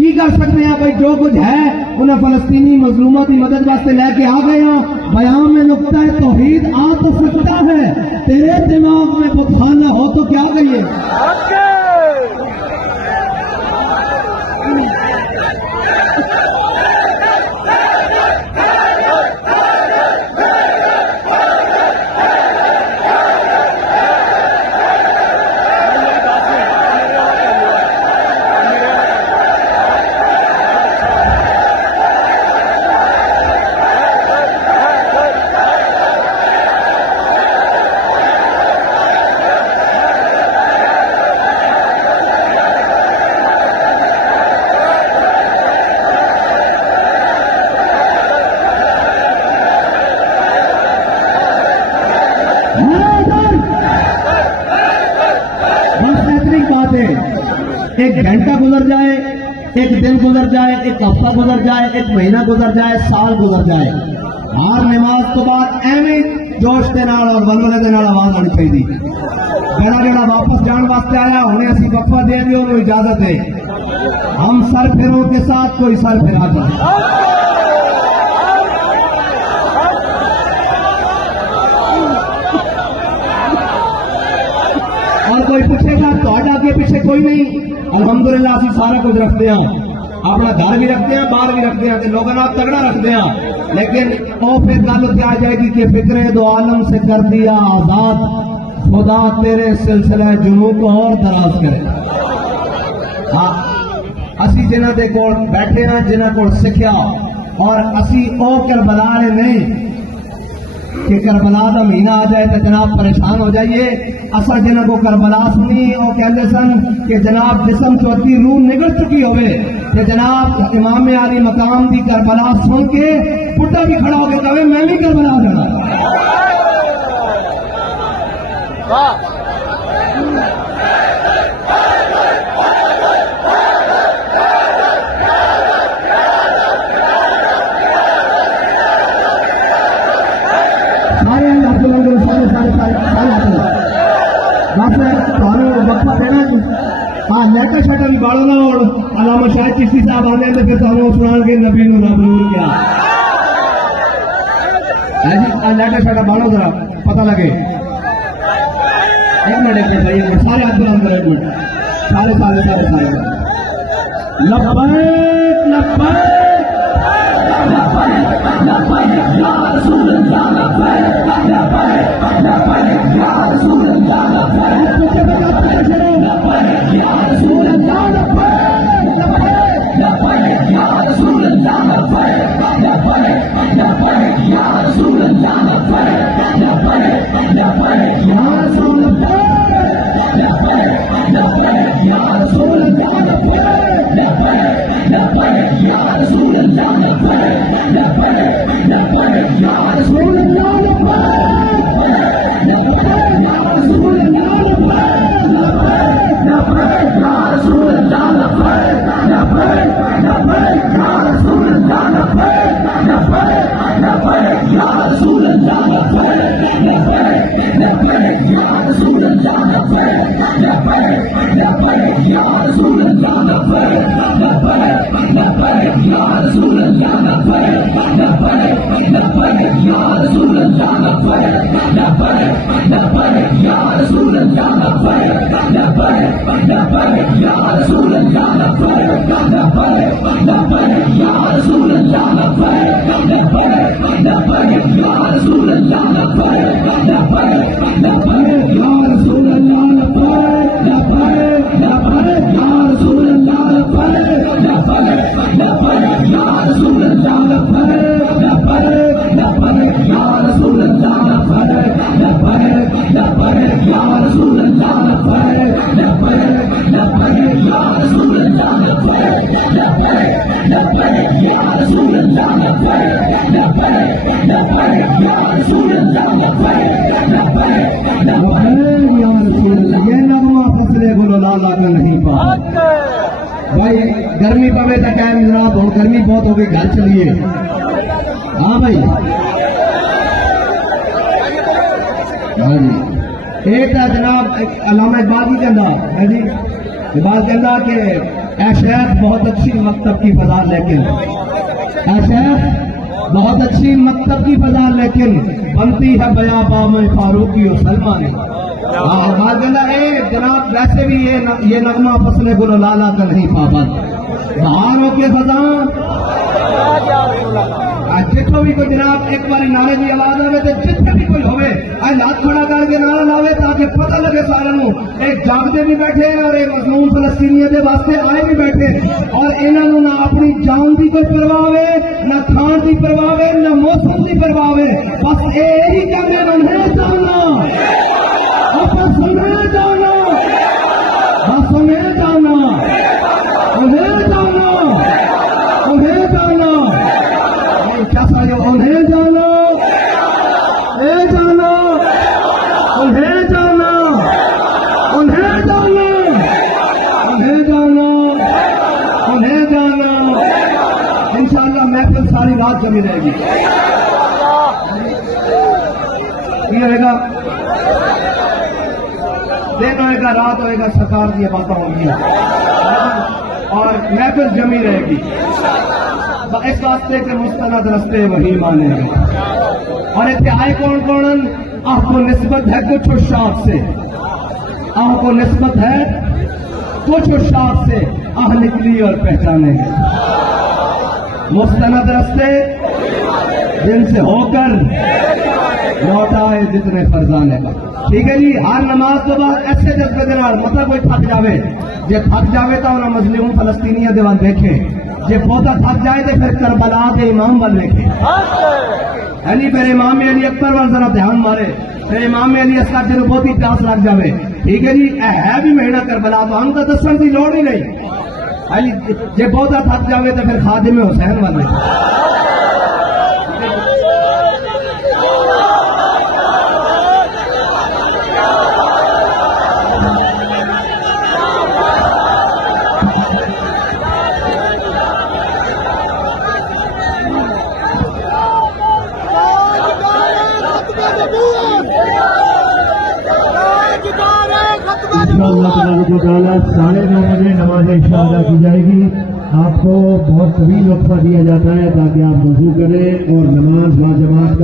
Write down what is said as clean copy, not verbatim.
की कर सकते हैं भाई, जो कुछ है उन्हें फलस्तीनी मजलूमा की मदद वास्ते लेके आ गए हो। बयान में नुक्ता है तौहीद आ तो सकता है, तेरे दिमाग में बुखाना हो तो क्या कहिए। एक घंटा गुजर जाए, एक दिन गुजर जाए, एक हफ्ता गुजर जाए, एक महीना गुजर जाए, साल गुजर जाए, हर नमाज तो बाद एवं जोश के नाल और वलवले के नाल आवाज आनी चाहिए। जरा जरा वापस जाने वास्ते आया उन्हें असं वक्फा दे दी, उन्हें इजाजत है। हम सर फेरों के साथ कोई सर फिरा जाए। और कोई पूछेगा तो आगे पीछे कोई नहीं। अल्हम्दुलिल्लाह असं सारा कुछ रखते हैं, अपना घर भी रखते हैं, बाहर भी रखते हैं, लोगों ने तगड़ा रखते हैं। लेकिन वो फिर गल क्या आ जाएगी कि फिक्रे दो आलम से कर दिया आजाद, खुदा तेरे सिलसिले जुनू को और दराज करे। हाँ, असी जिन्हों के कोल बैठे हैं, जिन्हों को सीखा, और असी ओ करबला नहीं कि करबला का महीना आ जाए तो जनाब परेशान हो जाइए। असा जिन्हों को करबला सुनी वो कहते सन कि जनाब जिसम चौथी रूह निकल चुकी होवे कि जनाब इमाम आली मकाम की करबला सुन के बुढ़ा भी खड़ा होकर कहे मैं भी करबला जाना। वक्फा देना हाँ लेकर शटर बाड़ो ना और अलामा शायद चिश्ती साहब आने तो फिर सुना के नबी रब नूर क्या लेकर शटर बाड़ो जरा पता लगे। एक मिनट भाई सारे हाथ बुलंद करें, एक मिनट सारे सारे सारे सारे लब्बैक लब्बैक या रसूल अल्लाह लब्बैक लब्बैक लब्बैक या रसूल अल्लाह लब्बैक या रसूल अल्लाह लब्बैक लब्बैक या रसूल अल्लाह लब्बैक लब्बैक लब्बैक या रसूल अल्लाह लब्बैक लब्बैक लब्बैक या रसूल अल्लाह लब्बैक लब्बैक या रसूल अल्लाह लब्बैक लब्बैक लब्बैक या रसूल अल्लाह लब्बैक लब्बैक लब्बैक या रसूल अल्लाह नहीं पा भाई गर्मी पवे तो टाइम जनाब और गर्मी बहुत हो गई, घर चलिए। हाँ भाई हाँ जी एक जनाब अलामा इकबाल की कहना है जी, इकबाल कहना कि ऐ शेख बहुत अच्छी मकतब की फजा, लेकिन ऐ शेख बहुत अच्छी मकतब की फजा, लेकिन बनती है बयाबा में फारूकी और सलमानी। जनाब वैसे भी ये नगमा फसले गुलो लाला का नहीं पाबंद, बहारों के फजा जितो भी कोई जनाब एक बार नारे की आवाज आवे तो जिथे भी कोई होवे हाथ खड़ा करके नारा लावे ताकि पता लगे सारे एक जागते भी बैठे और एक मजलूम फलस्तीनियों के वास्ते आए भी बैठे, और इन्होंने ना अपनी जान की कोई परवाह है, ना खान की परवाह है, ना मौसम की परवाह है, बस यही कहने उन्हें जाना, सुनने जाना, बस उन्हें जाना, उन्हें जाना, उन्हें जाना, क्या सारे उन्हें जाना, उन्हें जाना, उन्हें जाना, उन्हें जाना, उन्हें जाना, उन्हें जाना। इंशाअल्लाह महफिल सारी रात जमी रहेगी। ये होगा दिन होएगा, रात होएगा, सरकार की बातें होंगी और महफिल जमी रहेगी। इस वास्ते के मुस्तनद रस्ते वही मानेंगे। और इतने आए कौन कौन? आपको निस्बत है कुछ उशाक से, आपको निस्बत है कुछ उशाक से, आह निकली और पहचानेंगे मुस्तनद रस्ते जिनसे होकर लौटाए जितने फरजाने का। ठीक है जी, हर नमाज तो बाद ऐसे जज्बे के नाल मतलब कोई थक जावे, जे थक जावे तो उन्हें मजलूम फलस्तीनिया दे वाल देखे, जे बहुता थक जाए तो फिर करबला के इमाम वाल देखे। यानी फिर इमाम अली अकबर वाल जरा ध्यान मारे, फिर इमाम अली असगर तेरे बहुत ही प्यास लग जावे। ठीक है जी, है भी मेहनत करबला तो हम तो दसन की लोड़ ही नहीं। यानी जे बहुता थक जावे तो फिर खादिम हुसैन वाल देखे। इंशाअल्लाह 9:30 बजे नमाज इशा अदा की जाएगी। आपको बहुत तवील वक्फा दिया जाता है ताकि आप वजू करें और नमाज बाजमात